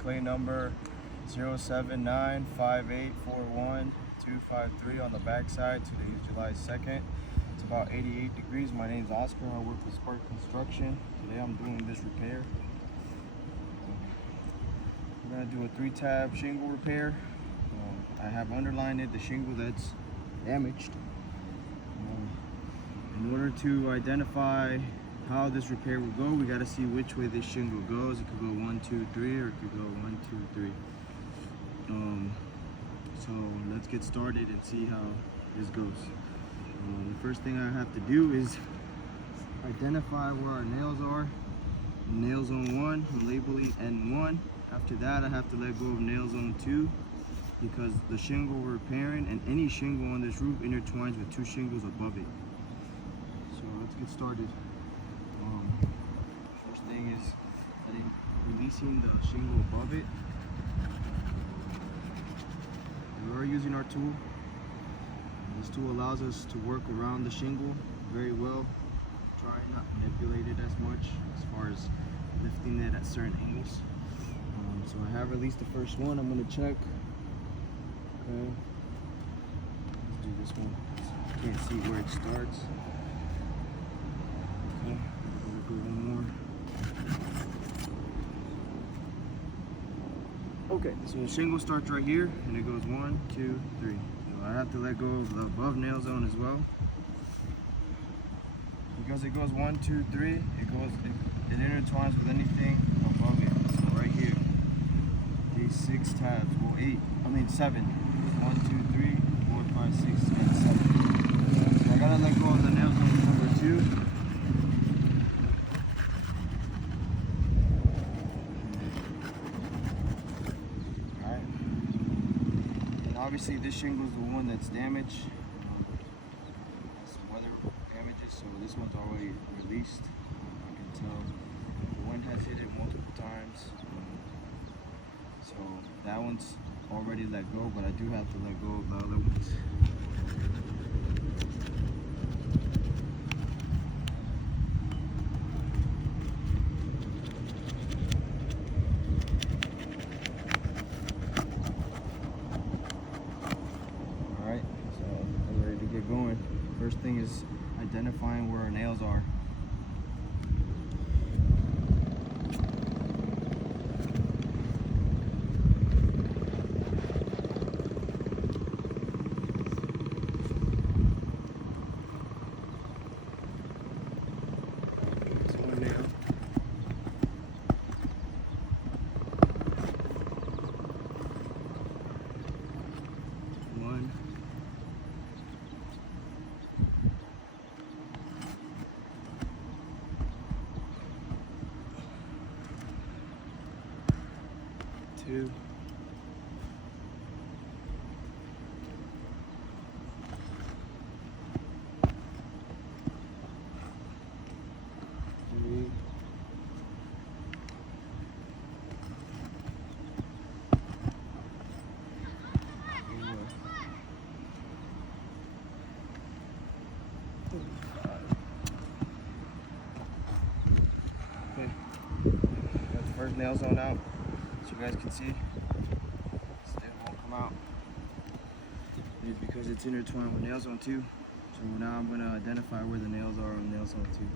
claim number 07958412253 on the backside. Today is July 2nd. It's about 88 degrees. My name is Oscar. I work with Spark Construction. Today I'm doing this repair. We're going to do a 3-tab shingle repair. I have underlined the shingle that's damaged. In order to identify how this repair will go, we got to see which way this shingle goes. It could go 1, 2, 3, or it could go 1, 2, 3. So let's get started and see how this goes. The first thing I have to do is identify where our nails are. Nail zone 1, I'm labeling N1. After that, I have to let go of nail zone 2 because the shingle we're repairing, and any shingle on this roof intertwines with 2 shingles above it. So let's get started. First thing is releasing the shingle above it. We are using our tool. This tool allows us to work around the shingle very well. Try not to manipulate it as much as far as lifting it at certain angles. So I have released the first one. I'm going to check. Okay. Let's do this one. I can't see where it starts. Okay. We'll do one more. Okay. So the shingle starts right here, and it goes 1, 2, 3. So I have to let go of the above nail zone as well. Because it goes 1, 2, 3, it intertwines with anything above it. So right here, these 6 tabs, well 7. 1, 2, 3, 4, 5, 6, and 7. So I gotta let go of the nail zone number 2. Alright. And obviously this shingle is the one that's damaged. So this one's already released. I can tell the wind has hit it multiple times. So that one's already let go, but I do have to let go of the other ones. Alright, so we're ready to get going. First thing is identifying where our nails are. That's one nail. One. 2. 3. 4. 5. Okay. Got the first nail zone out. As you guys can see, still won't come out. It's because it's intertwined with nail zone 2. So now I'm going to identify where the nails are on nail zone 2.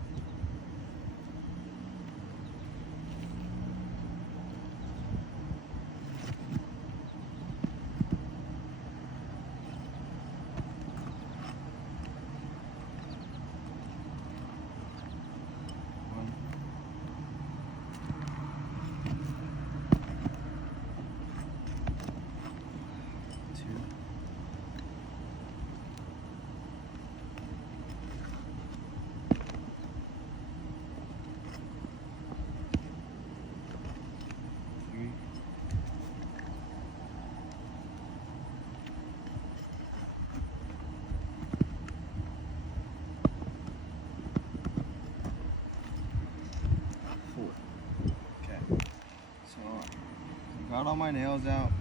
Got all my nails out.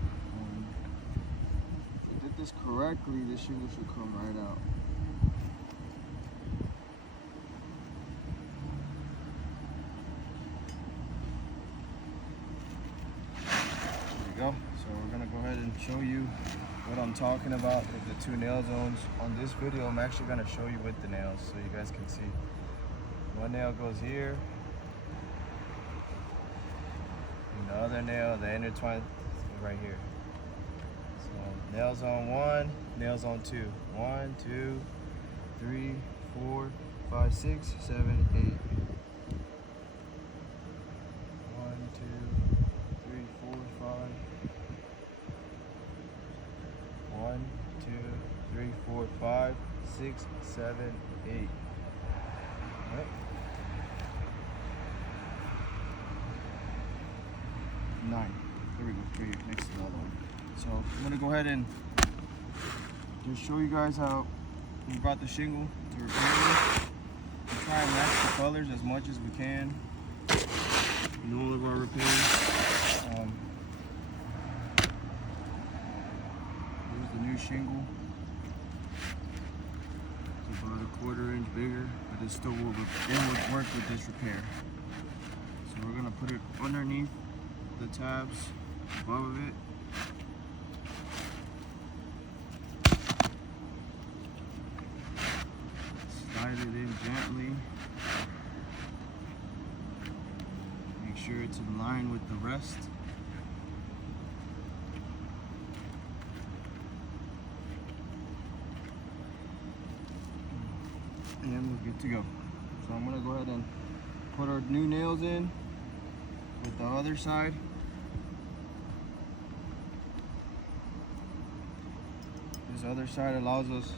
If I did this correctly, this shingle should come right out. go. So we're gonna go ahead and show you what I'm talking about with the two nail zones. On this video, I'm actually gonna show you with the nails so you guys can see. One nail goes here, and the other nail, the intertwine, right here. So nail zone 1, nail zone 2. 1, 2, 3, 4, 5, 6, 7, 8. 1, 2, 3, 4, 5. 1, 2, 3, 4, 5, 6, 7, 8. All right. 9. There we go. 3 next to the other one. So I'm gonna go ahead and just show you guys how we brought the shingle to repair it. We try and match the colors as much as we can in all of our repairs. Here's the new shingle. It's about a 1/4 inch bigger, but it still will work with this repair. So we're gonna put it underneath the tabs above it. Slide it in gently. Make sure it's in line with the rest. And we're good to go. So I'm gonna go ahead and put our new nails in with the other side. This other side allows us to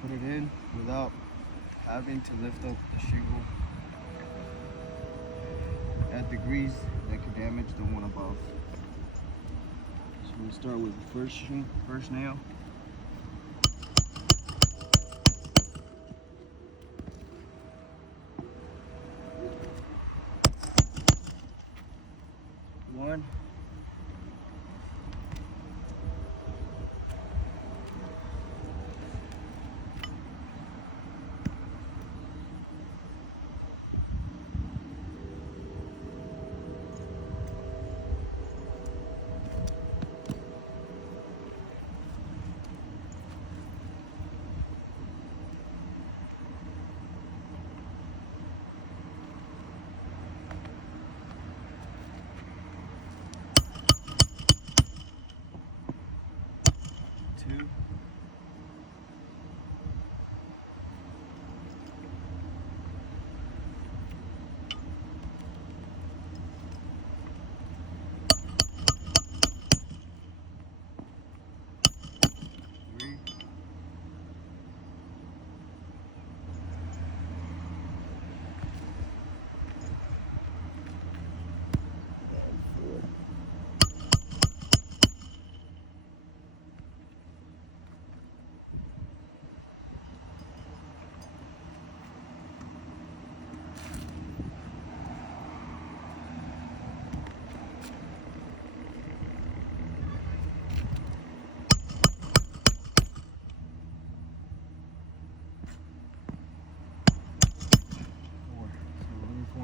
put it in without having to lift up the shingle at degrees that could damage the one above. So we'll start with the first nail. One. Two. Three.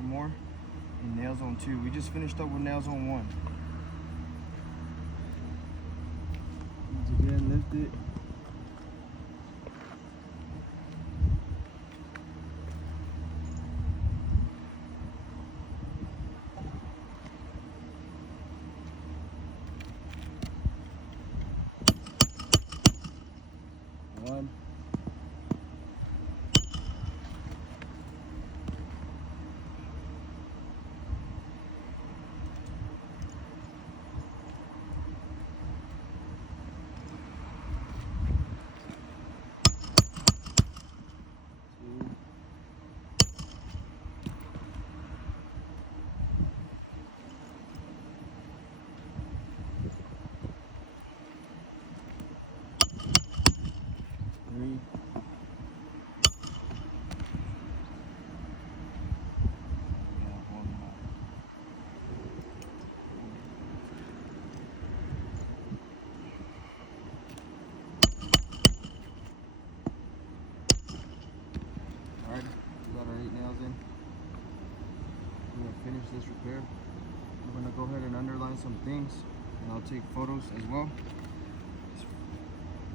More in nail zone 2. We just finished up with nail zone 1. Once again, lift it. One. finish this repair. I'm gonna go ahead and underline some things and I'll take photos as well.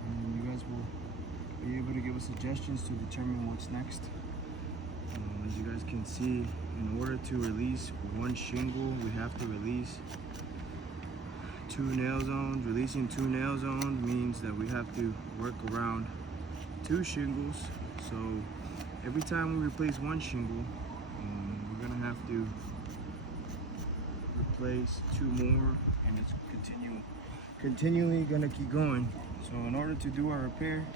And you guys will be able to give us suggestions to determine what's next. As you guys can see, in order to release one shingle, we have to release 2 nail zones. Releasing 2 nail zones means that we have to work around 2 shingles. So every time we replace one shingle, we're gonna have to replace 2 more, and it's continually gonna keep going. So in order to do our repair,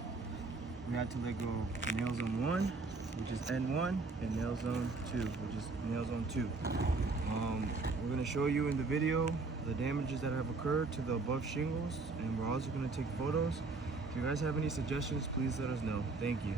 we had to let go of nail zone 1, which is N1, and nail zone 2, which is nail zone 2. We're gonna show you in the video the damages that have occurred to the above shingles, and we're also gonna take photos. If you guys have any suggestions, please let us know. Thank you.